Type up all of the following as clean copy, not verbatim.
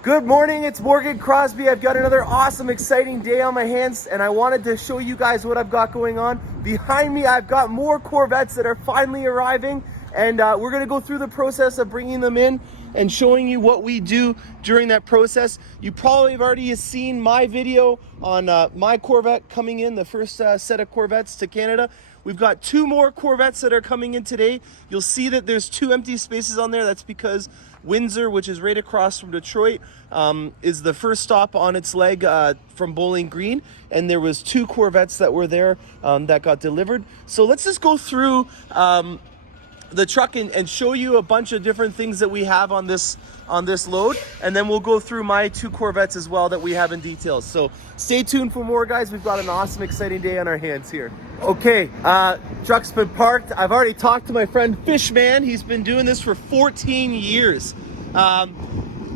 Good morning, it's Morgan Crosbie. I've got another awesome, exciting day on my hands, and I wanted to show you guys what I've got going on. Behind me, I've got more Corvettes that are finally arriving, and we're gonna go through the process of bringing them in and showing you what we do during that process. You probably have already seen my video on my Corvette coming in, the first set of Corvettes to Canada. We've got two more Corvettes that are coming in today. You'll see that there's two empty spaces on there. That's because Windsor, which is right across from Detroit, is the first stop on its leg from Bowling Green, and there was two Corvettes that were there that got delivered. So let's just go through the truck and show you a bunch of different things that we have on this load, and then we'll go through my two Corvettes as well that we have in details. So stay tuned for more, guys. We've got an awesome, exciting day on our hands here. Okay, truck's been parked. I've already talked to my friend Fishman. He's been doing this for 14 years. A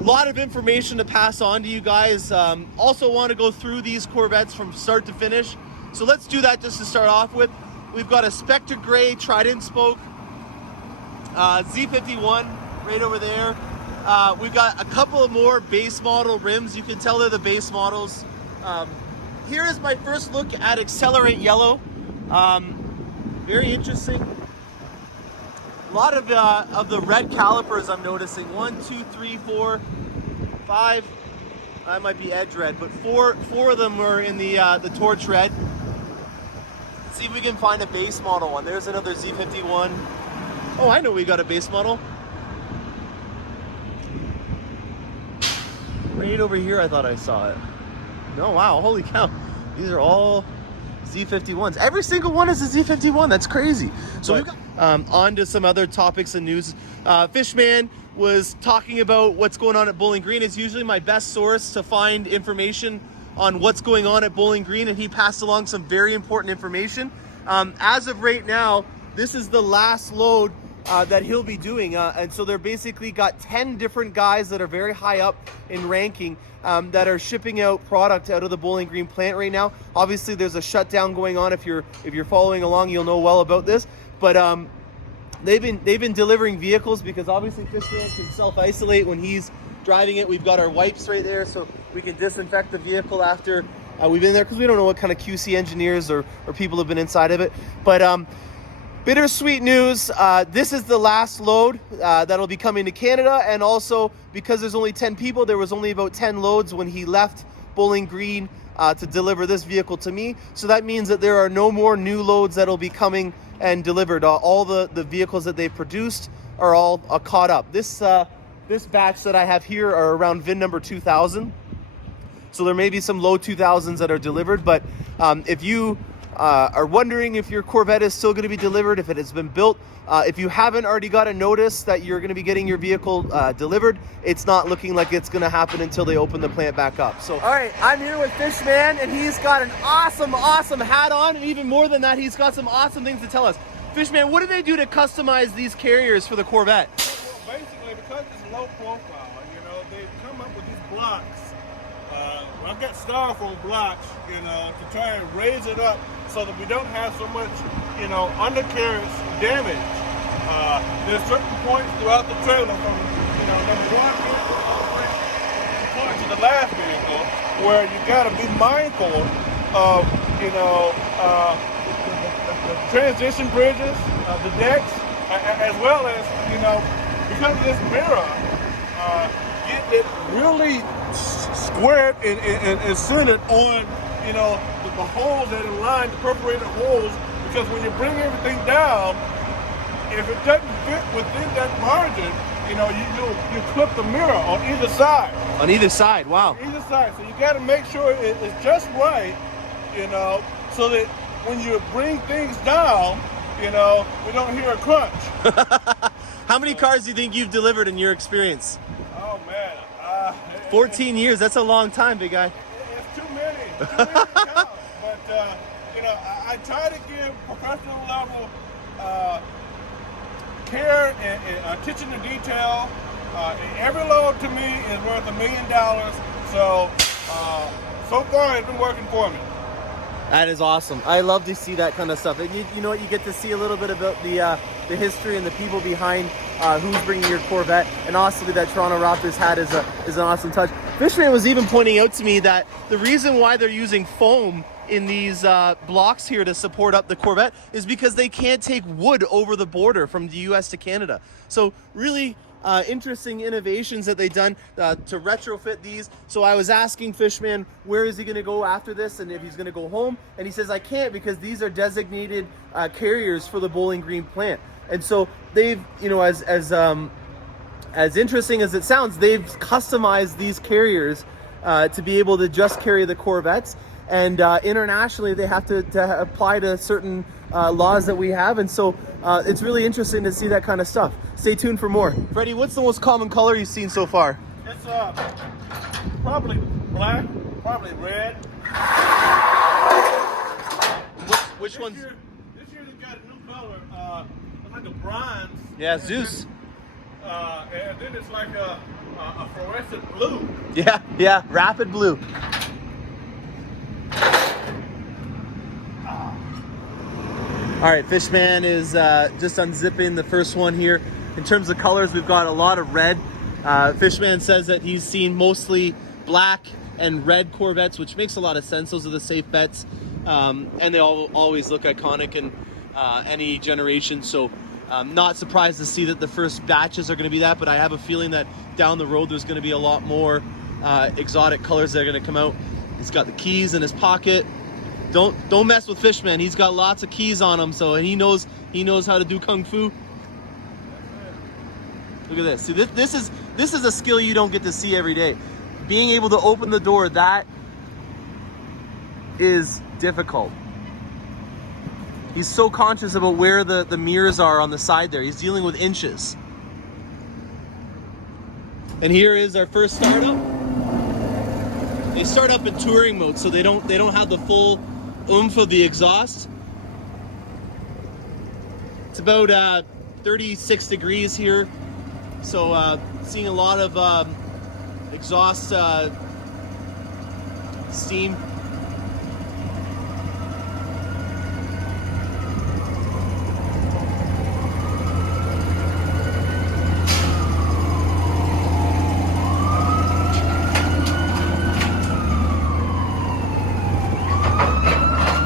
lot of information to pass on to you guys. Also want to go through these Corvettes from start to finish. So let's do that just to start off with. We've got a Spectre Gray Trident spoke, Z51 right over there. We've got a couple of more base model rims. You can tell they're the base models. Here is my first look at Accelerate Yellow. Very interesting. A lot of the red calipers I'm noticing. 1, 2, 3, 4, 5. That might be edge red, but four of them were in the torch red. Let's see if we can find a base model one. There's another Z51. Oh, I know we got a base model. Right over here, I thought I saw it. No, wow, holy cow. These are all Z51s. Every single one is a Z51. That's crazy. So we've got on to some other topics and news. Fishman was talking about what's going on at Bowling Green. It's usually my best source to find information on what's going on at Bowling Green, and he passed along some very important information. As of right now, this is the last load that he'll be doing, and so they're basically got 10 different guys that are very high up in ranking that are shipping out product out of the Bowling Green plant right now. Obviously there's a shutdown going on. If you're following along, you'll know well about this, but they've been delivering vehicles because obviously Fishman can self-isolate when he's driving it. We've got our wipes right there so we can disinfect the vehicle after we've been there, because we don't know what kind of QC engineers or people have been inside of it. But bittersweet news, this is the last load that'll be coming to Canada, and also because there's only 10 people, there was only about 10 loads when he left Bowling Green to deliver this vehicle to me. So that means that there are no more new loads that'll be coming and delivered. All the vehicles that they produced are all caught up. This batch that I have here are around VIN number 2000. So there may be some low 2000s that are delivered, but if you are wondering if your Corvette is still going to be delivered, if it has been built, if you haven't already got a notice that you're going to be getting your vehicle delivered, it's not looking like it's going to happen until they open the plant back up. So, all right, I'm here with Fishman, and he's got an awesome hat on, and even more than that, he's got some awesome things to tell us. Fishman, what do they do to customize these carriers for the Corvette? Well, basically, because it's low profile, they come up with these blocks. I've got styrofoam blocks, to try and raise it up so that we don't have so much, undercarriage damage. There's certain points throughout the trailer from, number one vehicle all the way to the last vehicle where you got to be mindful of, the transition bridges, the decks, as well as, because of this mirror, get it really squared and centered on, the holes that align, the perforated holes, because when you bring everything down, if it doesn't fit within that margin, you clip the mirror on either side. On either side, wow. On either side, so you got to make sure it's just right, so that when you bring things down, we don't hear a crunch. How many cars do you think you've delivered in your experience? Oh man, 14 years, that's a long time, big guy. It's too many to count. But, I try to give professional level care and attention to detail. Every load to me is worth $1 million. So far it's been working for me. That is awesome. I love to see that kind of stuff. And you know what? You get to see a little bit about the history and the people behind who's bringing your Corvette. And honestly, that Toronto Raptors hat is an awesome touch. Fishman was even pointing out to me that the reason why they're using foam in these blocks here to support up the Corvette is because they can't take wood over the border from the US to Canada. So really interesting innovations that they've done to retrofit these. So I was asking Fishman, where is he going to go after this, and if he's going to go home, and he says I can't because these are designated carriers for the Bowling Green plant. And so they've, you know, as interesting as it sounds, they've customized these carriers to be able to just carry the Corvettes. And internationally, they have to apply to certain laws that we have. And so it's really interesting to see that kind of stuff. Stay tuned for more. Freddie, what's the most common color you've seen so far? It's probably black, probably red. Which ones? This year they got a new color, like a bronze. Yeah, Zeus. And then it's like a fluorescent blue. Yeah, rapid blue. All right, Fishman is just unzipping the first one here. In terms of colors, we've got a lot of red. Fishman says that he's seen mostly black and red Corvettes, which makes a lot of sense. Those are the safe bets. And they always look iconic in any generation. So not surprised to see that the first batches are going to be that, but I have a feeling that down the road there's going to be a lot more exotic colors that are going to come out. He's got the keys in his pocket. Don't mess with Fishman. He's got lots of keys on him, so and he knows how to do kung fu. Look at this. See, this is a skill you don't get to see every day. Being able to open the door, that is difficult. He's so conscious about where the mirrors are on the side there. He's dealing with inches. And here is our first startup. They start up in touring mode, so they don't have the full oomph of the exhaust. It's about 36 degrees here, so seeing a lot of exhaust steam.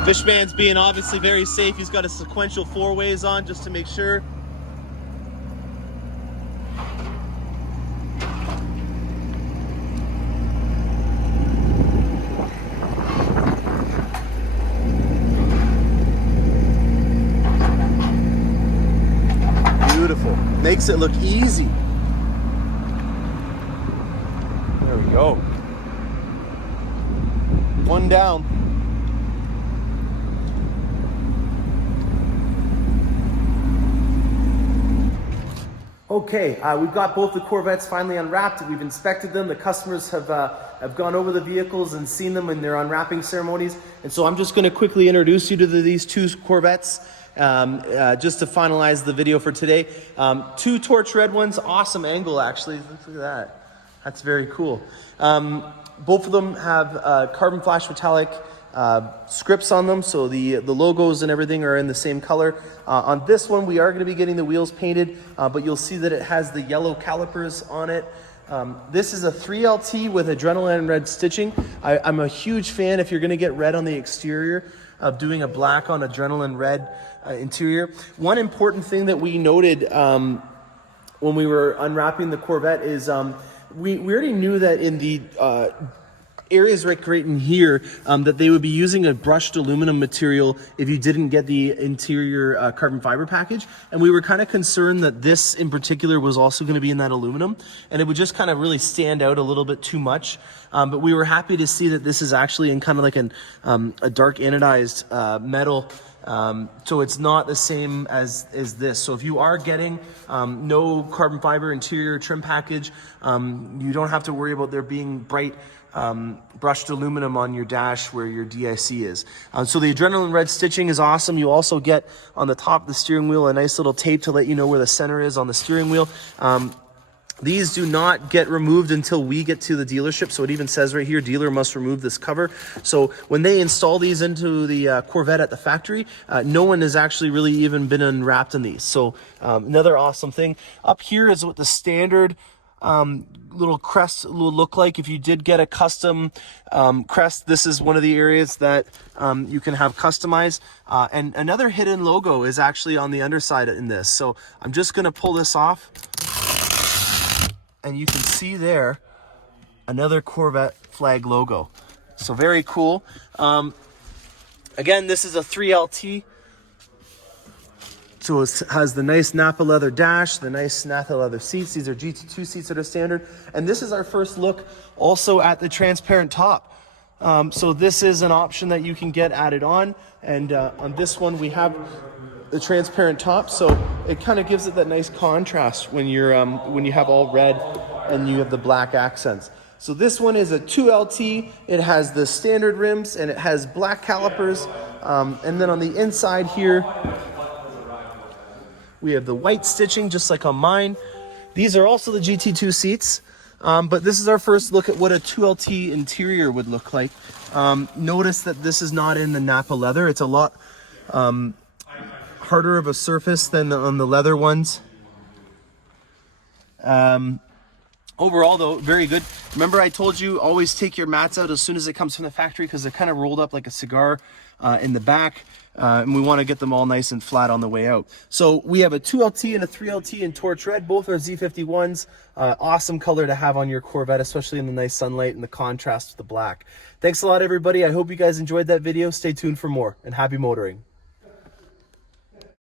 Fishman's being obviously very safe. He's got a sequential four-ways on just to make sure. Beautiful. Makes it look easy. There we go. One down. Okay, we've got both the Corvettes finally unwrapped. We've inspected them. The customers have gone over the vehicles and seen them in their unwrapping ceremonies. And so I'm just going to quickly introduce you to these two Corvettes just to finalize the video for today. Two torch red ones, awesome angle actually. Look at that. That's very cool. Both of them have carbon flash metallic scripts on them, so the logos and everything are in the same color. On this one, we are going to be getting the wheels painted, but you'll see that it has the yellow calipers on it. This is a 3LT with adrenaline red stitching. I'm a huge fan, if you're going to get red on the exterior, of doing a black on adrenaline red interior. One important thing that we noted when we were unwrapping the Corvette is we already knew that in the areas right in here that they would be using a brushed aluminum material if you didn't get the interior carbon fiber package, and we were kind of concerned that this in particular was also going to be in that aluminum and it would just kind of really stand out a little bit too much, but we were happy to see that this is actually in kind of like a dark anodized metal. So it's not the same as this. So if you are getting no carbon fiber interior trim package, you don't have to worry about there being bright brushed aluminum on your dash where your DIC is. So the adrenaline red stitching is awesome. You also get on the top of the steering wheel a nice little tape to let you know where the center is on the steering wheel. These do not get removed until we get to the dealership. So it even says right here, dealer must remove this cover. So when they install these into the Corvette at the factory, no one has actually really even been unwrapped in these. So another awesome thing. Up here is what the standard little crest will look like. If you did get a custom crest, this is one of the areas that you can have customized. And another hidden logo is actually on the underside in this. So I'm just going to pull this off. And you can see there another Corvette flag logo. So very cool. Again, this is a 3LT. So it has the nice Napa leather dash, the nice Napa leather seats. These are GT2 seats that are standard. And this is our first look also at the transparent top. So this is an option that you can get added on. And on this one, we have the transparent top, so it kind of gives it that nice contrast when you're when you have all red and you have the black accents. So this one is a 2LT. It has the standard rims and it has black calipers. And then on the inside here, we have the white stitching just like on mine. These are also the GT2 seats, but this is our first look at what a 2LT interior would look like. Notice that this is not in the Napa leather. It's a lot harder of a surface than on the leather ones. Overall though, very good. Remember I told you always take your mats out as soon as it comes from the factory because they're kind of rolled up like a cigar in the back. And we want to get them all nice and flat on the way out. So we have a 2LT and a 3LT in torch red. Both are Z51s. Awesome color to have on your Corvette, especially in the nice sunlight and the contrast with the black. Thanks a lot, everybody. I hope you guys enjoyed that video. Stay tuned for more, and happy motoring.